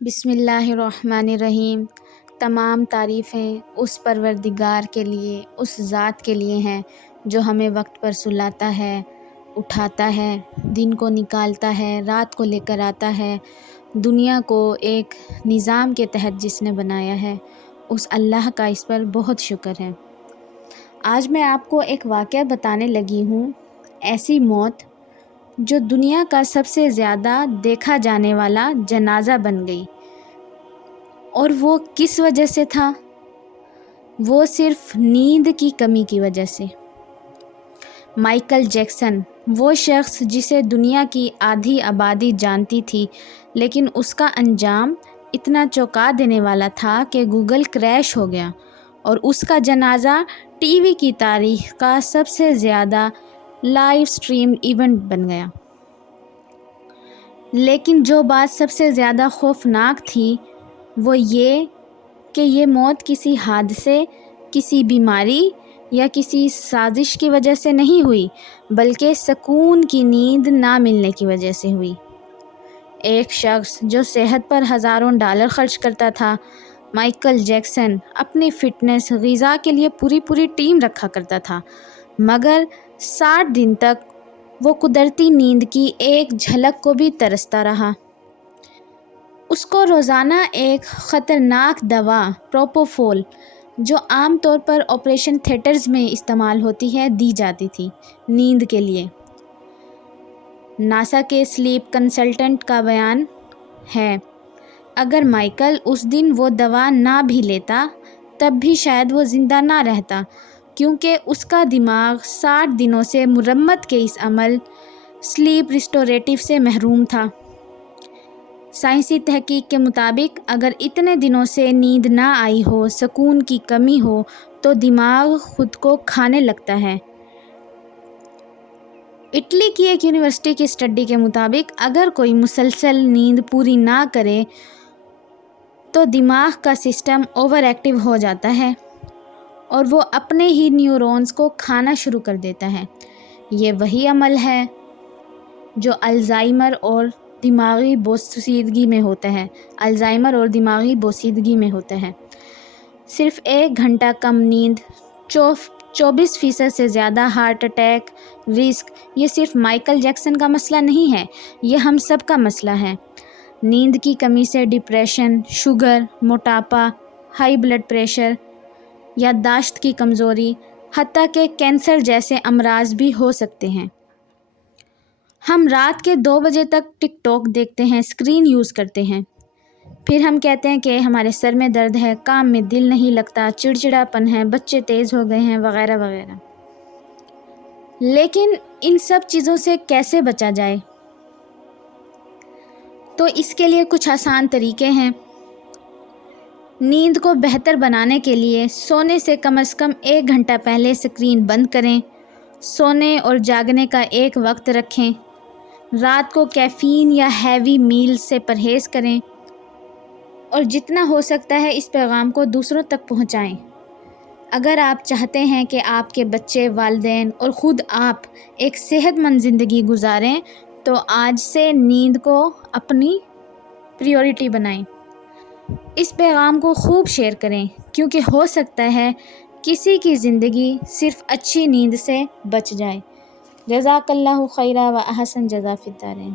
بسم اللہ الرحمن الرحیم۔ تمام تعریفیں اس پروردگار کے لیے، اس ذات کے لیے ہیں جو ہمیں وقت پر سلاتا ہے، اٹھاتا ہے، دن کو نکالتا ہے، رات کو لے کر آتا ہے، دنیا کو ایک نظام کے تحت جس نے بنایا ہے، اس اللہ کا اس پر بہت شکر ہے۔ آج میں آپ کو ایک واقعہ بتانے لگی ہوں، ایسی موت جو دنیا کا سب سے زیادہ دیکھا جانے والا جنازہ بن گئی۔ اور وہ کس وجہ سے تھا؟ وہ صرف نیند کی کمی کی وجہ سے۔ مائیکل جیکسن، وہ شخص جسے دنیا کی آدھی آبادی جانتی تھی، لیکن اس کا انجام اتنا چونکا دینے والا تھا کہ گوگل کریش ہو گیا اور اس کا جنازہ ٹی وی کی تاریخ کا سب سے زیادہ لائیو سٹریم ایونٹ بن گیا۔ لیکن جو بات سب سے زیادہ خوفناک تھی وہ یہ کہ یہ موت کسی حادثے، کسی بیماری یا کسی سازش کی وجہ سے نہیں ہوئی، بلکہ سکون کی نیند نہ ملنے کی وجہ سے ہوئی۔ ایک شخص جو صحت پر ہزاروں ڈالر خرچ کرتا تھا، مائیکل جیکسن، اپنی فٹنس، غذا کے لیے پوری ٹیم رکھا کرتا تھا، مگر 60 دن تک وہ قدرتی نیند کی ایک جھلک کو بھی ترستا رہا۔ اس کو روزانہ ایک خطرناک دوا پروپوفول، جو عام طور پر آپریشن تھیٹرز میں استعمال ہوتی ہے، دی جاتی تھی نیند کے لیے۔ ناسا کے سلیپ کنسلٹنٹ کا بیان ہے، اگر مائیکل اس دن وہ دوا نہ بھی لیتا تب بھی شاید وہ زندہ نہ رہتا، کیونکہ اس کا دماغ 60 دنوں سے مرمت کے اس عمل سلیپ ریسٹوریٹیو سے محروم تھا۔ سائنسی تحقیق کے مطابق اگر اتنے دنوں سے نیند نہ آئی ہو، سکون کی کمی ہو، تو دماغ خود کو کھانے لگتا ہے۔ اٹلی کی ایک یونیورسٹی کی اسٹڈی کے مطابق اگر کوئی مسلسل نیند پوری نہ کرے تو دماغ کا سسٹم اوور ایکٹیو ہو جاتا ہے اور وہ اپنے ہی نیورونز کو کھانا شروع کر دیتا ہے۔ یہ وہی عمل ہے جو الزائمر اور دماغی بوسیدگی میں ہوتا ہے۔ صرف 1 گھنٹہ کم نیند، 24% سے زیادہ ہارٹ اٹیک رسک، یہ صرف مائیکل جیکسن کا مسئلہ نہیں ہے، یہ ہم سب کا مسئلہ ہے۔ نیند کی کمی سے ڈپریشن، شوگر، موٹاپا، ہائی بلڈ پریشر، یادداشت کی کمزوری، حتیٰ کہ کینسر جیسے امراض بھی ہو سکتے ہیں۔ ہم رات کے 2 بجے تک ٹک ٹاک دیکھتے ہیں، اسکرین یوز کرتے ہیں، پھر ہم کہتے ہیں کہ ہمارے سر میں درد ہے، کام میں دل نہیں لگتا، چڑچڑاپن ہے، بچے تیز ہو گئے ہیں، وغیرہ وغیرہ۔ لیکن ان سب چیزوں سے کیسے بچا جائے؟ تو اس کے لیے کچھ آسان طریقے ہیں۔ نیند کو بہتر بنانے کے لیے سونے سے کم از کم 1 گھنٹہ پہلے اسکرین بند کریں، سونے اور جاگنے کا ایک وقت رکھیں، رات کو کیفین یا ہیوی میل سے پرہیز کریں، اور جتنا ہو سکتا ہے اس پیغام کو دوسروں تک پہنچائیں۔ اگر آپ چاہتے ہیں کہ آپ کے بچے، والدین اور خود آپ ایک صحت مند زندگی گزاریں تو آج سے نیند کو اپنی پریورٹی بنائیں۔ اس پیغام کو خوب شیئر کریں، کیونکہ ہو سکتا ہے کسی کی زندگی صرف اچھی نیند سے بچ جائے۔ جزاک اللہ خیرا و احسن جزا فی الدارین۔